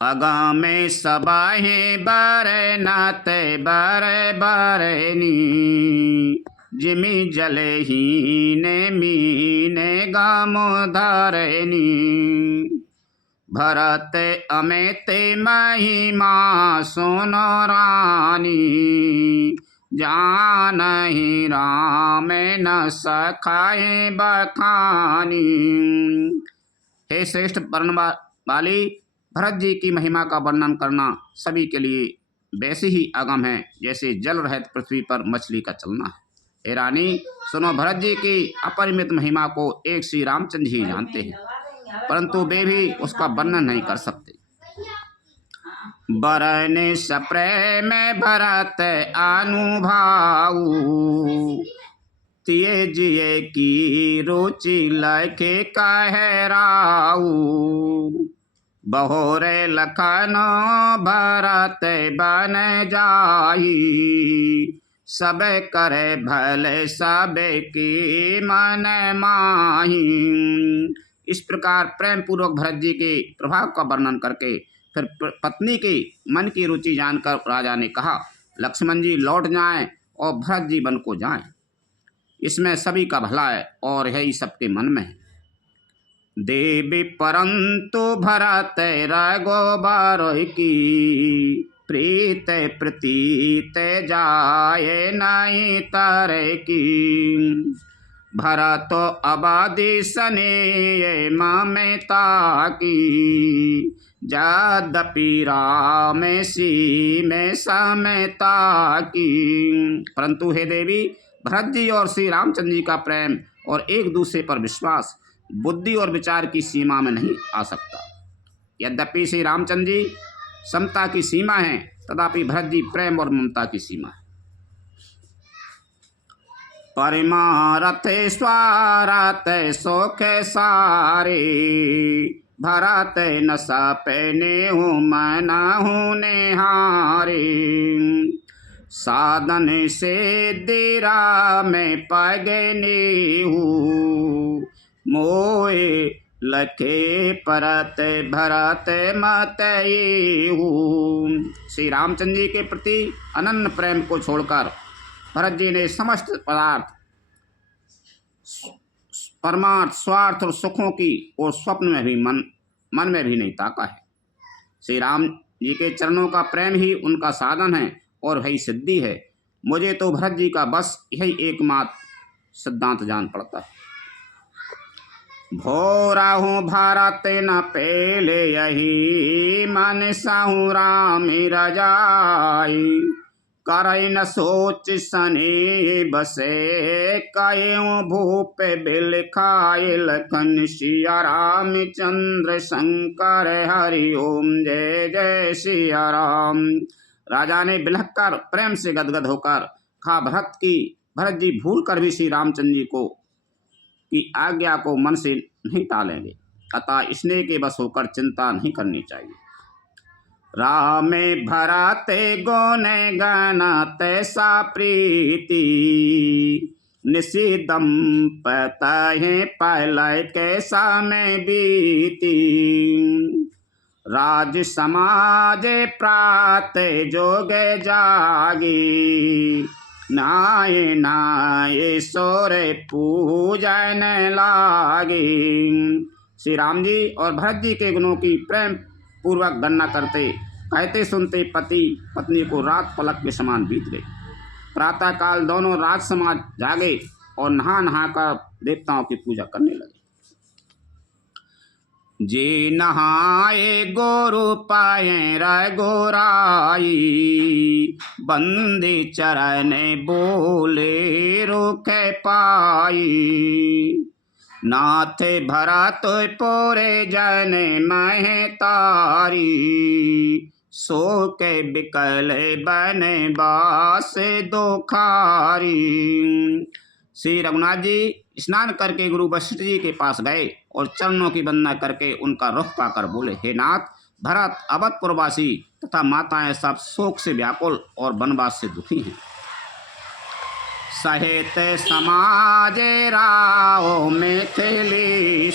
अगामे सबाहे बारे नाते बारे बारेनी जिमी जले हीने मीने गामो धारेनी भरत अमेते महिमा सुनो रानी जानहि राम न सखाए बखानी। हे श्रेष्ठ वर्ण वाली, भरत जी की महिमा का वर्णन करना सभी के लिए वैसे ही आगम है जैसे जल रहित पृथ्वी पर मछली का चलना है। हे रानी सुनो, भरत जी की अपरिमित महिमा को एक श्री रामचंद्र ही जानते हैं, परंतु वे भी उसका वर्णन नहीं कर सकते। बरने सप्रेम भरत अनुभाऊ तिये जिये की रुचि लखे कहराऊ बहोरे लखन भरत बन जाई सब करे भले सब की मन माही। इस प्रकार प्रेम पूर्वक भरत जी के प्रभाव का वर्णन करके फिर पत्नी की मन की रुचि जानकर राजा ने कहा, लक्ष्मण जी लौट जाएं और भरत जी वन को जाएं, इसमें सभी का भला है और यही सबके मन में है। देवी परंतु भरत रघुबर की प्रीत प्रतीत जाए नहीं तर की भरत अबादी सने ममता की यद्यपि राम सी में समता की। परंतु हे देवी, भरत जी और श्री रामचंद्र जी का प्रेम और एक दूसरे पर विश्वास बुद्धि और विचार की सीमा में नहीं आ सकता। यद्यपि श्री रामचंद्र जी समता की सीमा है, तथापि भरत जी प्रेम और ममता की सीमा है। परमारथ स्वारथ सुख सारे भरत न सपने हूँ मना हूँ निहारे साधन से दिरा में पगने हूँ मोए लखे परत भरत मत हूँ। श्री रामचंद्र जी के प्रति अनन्य प्रेम को छोड़कर भरत जी ने समस्त पदार्थ परमार्थ स्वार्थ और सुखों की और स्वप्न में भी मन में भी नहीं ताका है। श्री राम जी के चरणों का प्रेम ही उनका साधन है और वही सिद्धि है। मुझे तो भरत जी का बस यही एकमात्र सिद्धांत जान पड़ता है। भोरा हूँ भारत न पेले यही मन साहू राम रजाई करई न सोच सने बसे कयो भूप बिल खाए लखन सिया राम चंद्र शंकर हरि ओम जय जय सिया राम। राजा ने बिलख कर प्रेम से गदगद होकर कहा, भरत जी भूल कर भी श्री रामचंद्र जी को की आज्ञा को मन से नहीं टालेंगे, अतः स्नेह के बस होकर चिंता नहीं करनी चाहिए। राम भरते गोने गणते सा प्रीति निशिदम पतहे पलय के समय बीती राज समाज प्रात जोगे जागी नाये नाये सोरे पूजन लागी। श्री राम जी और भरत जी के गुणों की प्रेम पूर्वक गणना करते कहते सुनते पति पत्नी को रात पलक के समान बीत गई। प्रातःकाल दोनों राज समाज जागे और नहा नहा कर देवताओं की पूजा करने लगे। जे नहाए गोरु पाए रघुराई बंदी चरण बोले रोके पाई नाथ भरत पोरे जन महतारी सो के बिकल बन बास दोखारी। श्री रघुनाथ जी स्नान करके गुरु वशिष्ठ जी के पास गए और चरणों की वंदना करके उनका रुख पाकर बोले, हे नाथ, भरत अवधपुरवासी तथा माताएं सब शोक से व्याकुल और वनवास से दुखी हैं। सहित समाज राव मिथिलेश